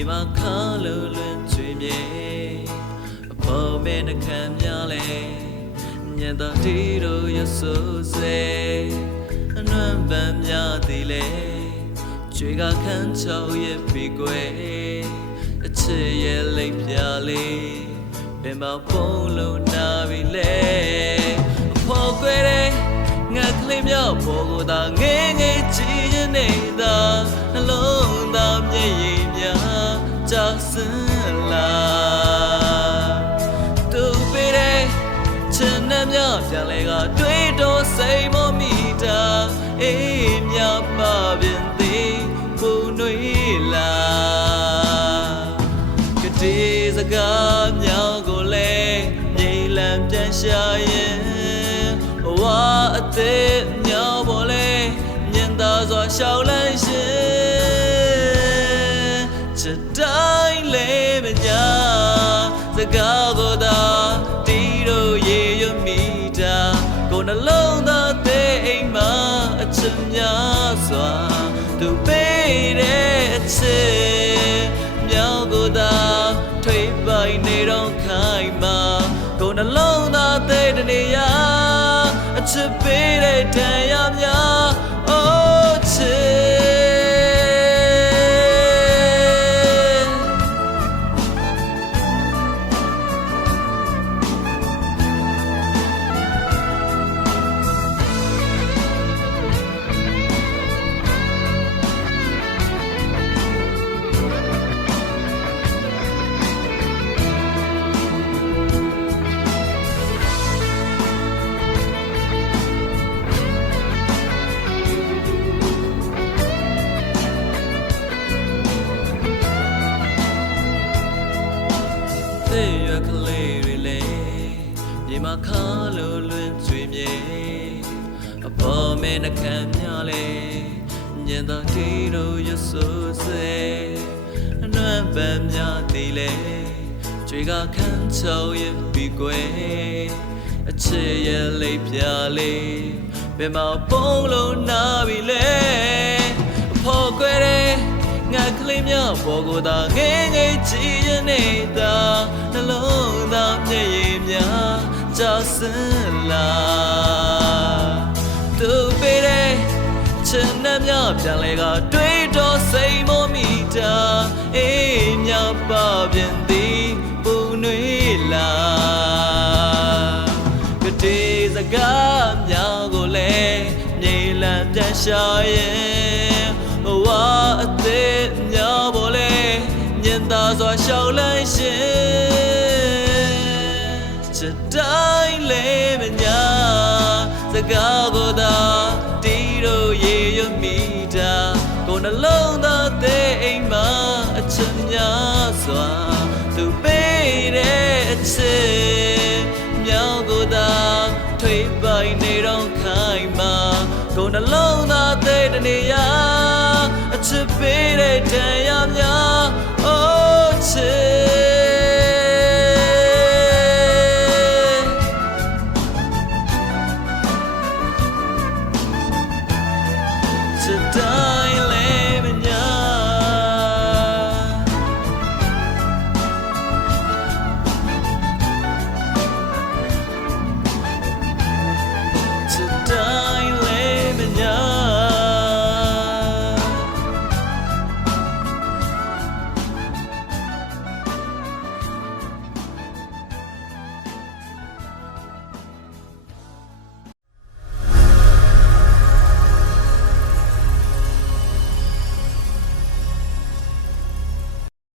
မြေမှာခါလို့လွင်ချွေမြေအပေါ်မဲနှခံများလဲညံတော်တီတို့ရဆိုစေအနွမ်းပန်းများသည်လဲကျွေကခန်းချောက်ရဲ့ပြီကွယ်အချစ်ရဲ့လိပ်ပြလေးပင်မပုံလုံးနာပြီလဲအဖော်ကွယ်တဲ့ငါကလေးမြောက်ပေါ်ကိုသာငဲ အေးမြပါပြင်သည်ပူနွေလာကတိစကားမြောက်ကိုလဲမြေလံပြန်ရှာရင်ဘဝအသေးမြောက်ပေါ်လဲမြင်သာစွာရှောက်လန်းရှင်ချစ်တိုင်းလေးမညာစကားကိုသာတီးတို့ရေရမိတာကိုယ်နှလုံးသားသေးအိမ်မှာ အချစ်များစွာသူပေးတဲ့အချစ်မြောက်ကိုသာထွေးပိုင်နေတော့ခိုင်မှာကိုယ်နှလုံးသားသေးတဲ့နေရာအချစ်ပေးတဲ့တန်ရများ သေရွက်ကလေးတွေလေမြေမှာခါလို့လွင်ကျွေမြေအပေါ်မဲနှခံများလေညင်တော်တီတို့ရဆိုစေအနွမ်းပန်းများသည်လေကျွေကခန်းချောင်းရဲ့ပြီးကွယ်အချစ်ရဲ့လိပ်ပြလေးဘယ်မှာပုံလုံးနာပြီလဲအဖို့ကွယ်တဲ့ ငါကလေးများပေါ်ကိုသာငဲငဲကြည့်ရနေတာနှလုံးသားမျက်ရည်များကြာစင်လာသူပေးတဲ့ချင်တဲ့များပြန်လဲကတွေးတော့စိတ်မမိတာအေးမြပါပြင်သည်ပူနွေလာကတိစကားများကိုလည်းမြေလံပြန်ရှာရဲ့ဘဝအသေးများပေါ်လဲညင်သာစွာ ရှောက်လန်းရှင်ချစ်တိုင်းလေးမညာစကားကိုသာတီးတို့ရေရမိတာကိုယ်နှလုံးသားသေးအိမ်မှာအချစ်များစွာသူပေးတဲ့အချစ်မြောက်ကိုသာထွေးပိုင်နေတော့ခိုင်မှာကိုယ်နှလုံးသားသေးတဲ့နေရာအချစ်ပေးတဲ့တန်ရများ oh to die.